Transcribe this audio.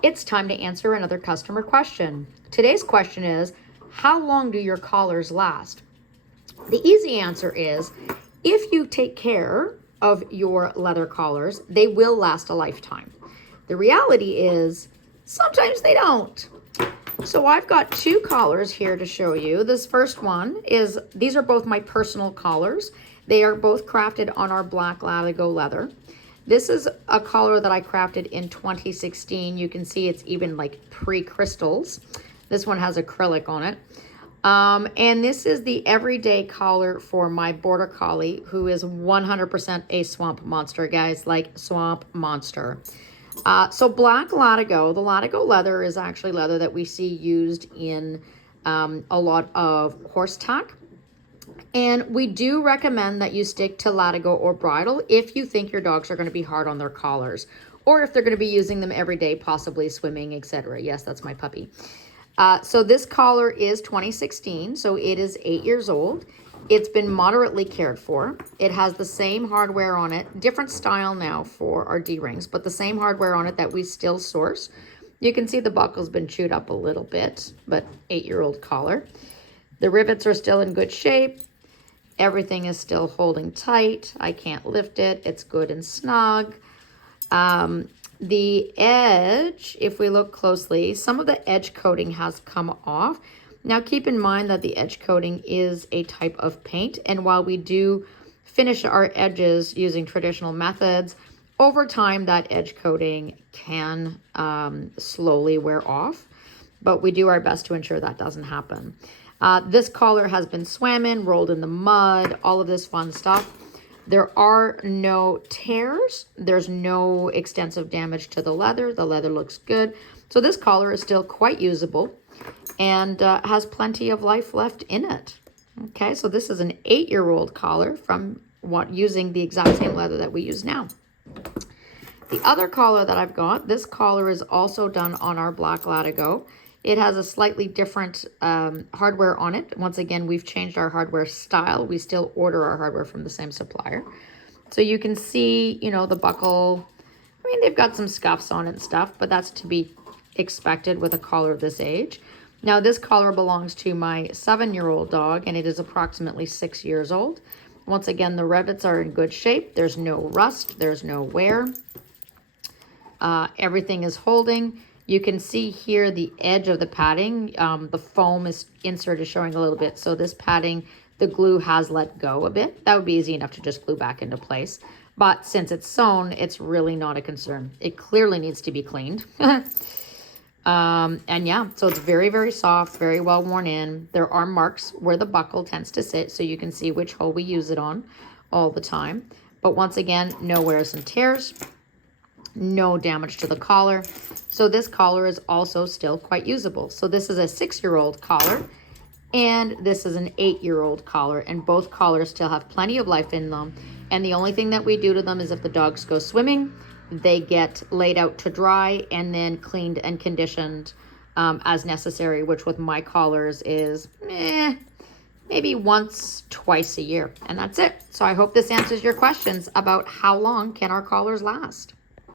It's time to answer another customer question. Today's question is, how long do your collars last? The easy answer is, if you take care of your leather collars, they will last a lifetime. The reality is, sometimes they don't. So I've got two collars here to show you. This first one is, these are both my personal collars. They are both crafted on our black Latigo leather. This is a collar that I crafted in 2016. You can see it's even like pre-crystals. This one has acrylic on it. And this is the everyday collar for my border collie, who is 100% a swamp monster, guys, like swamp monster. So black Latigo, the Latigo leather is actually leather that we see used in a lot of horse tack. And we do recommend that you stick to Latigo or bridle if you think your dogs are going to be hard on their collars, or if they're going to be using them every day, possibly swimming, etc. Yes, that's my puppy. So this collar is 2016, so it is 8 years old. It's been moderately cared for. It has the same hardware on it, different style now for our D-rings, but the same hardware on it that we still source. You can see the buckle's been chewed up a little bit, but 8-year-old collar. The rivets are still in good shape. Everything is still holding tight. I can't lift it. It's good and snug. The edge, if we look closely, some of the edge coating has come off. Now keep in mind that the edge coating is a type of paint, and while we do finish our edges using traditional methods, over time that edge coating can slowly wear off, but we do our best to ensure that doesn't happen. This collar has been swam in, rolled in the mud, all of this fun stuff. There are no tears. There's no extensive damage to the leather. The leather looks good. So this collar is still quite usable and has plenty of life left in it. Okay, so this is an 8-year-old collar from using the exact same leather that we use now. The other collar that I've got, this collar is also done on our black Latigo. It has a slightly different hardware on it. Once again, we've changed our hardware style. We still order our hardware from the same supplier. So you can see, you know, the buckle. I mean, they've got some scuffs on it and stuff, but that's to be expected with a collar of this age. Now, this collar belongs to my 7-year-old dog, and it is approximately 6 years old. Once again, the rivets are in good shape. There's no rust. There's no wear. Everything is holding. You can see here the edge of the padding. The foam insert is showing a little bit. So this padding, the glue has let go a bit. That would be easy enough to just glue back into place. But since it's sewn, it's really not a concern. It clearly needs to be cleaned. And yeah, so it's very, very soft, very well worn in. There are marks where the buckle tends to sit, so you can see which hole we use it on all the time. But once again, no wears and tears. No damage to the collar. So this collar is also still quite usable. So this is a 6-year-old collar and this is an 8-year-old collar, and both collars still have plenty of life in them. And the only thing that we do to them is if the dogs go swimming, they get laid out to dry and then cleaned and conditioned as necessary, which with my collars is maybe once, twice a year, and that's it. So I hope this answers your questions about how long can our collars last.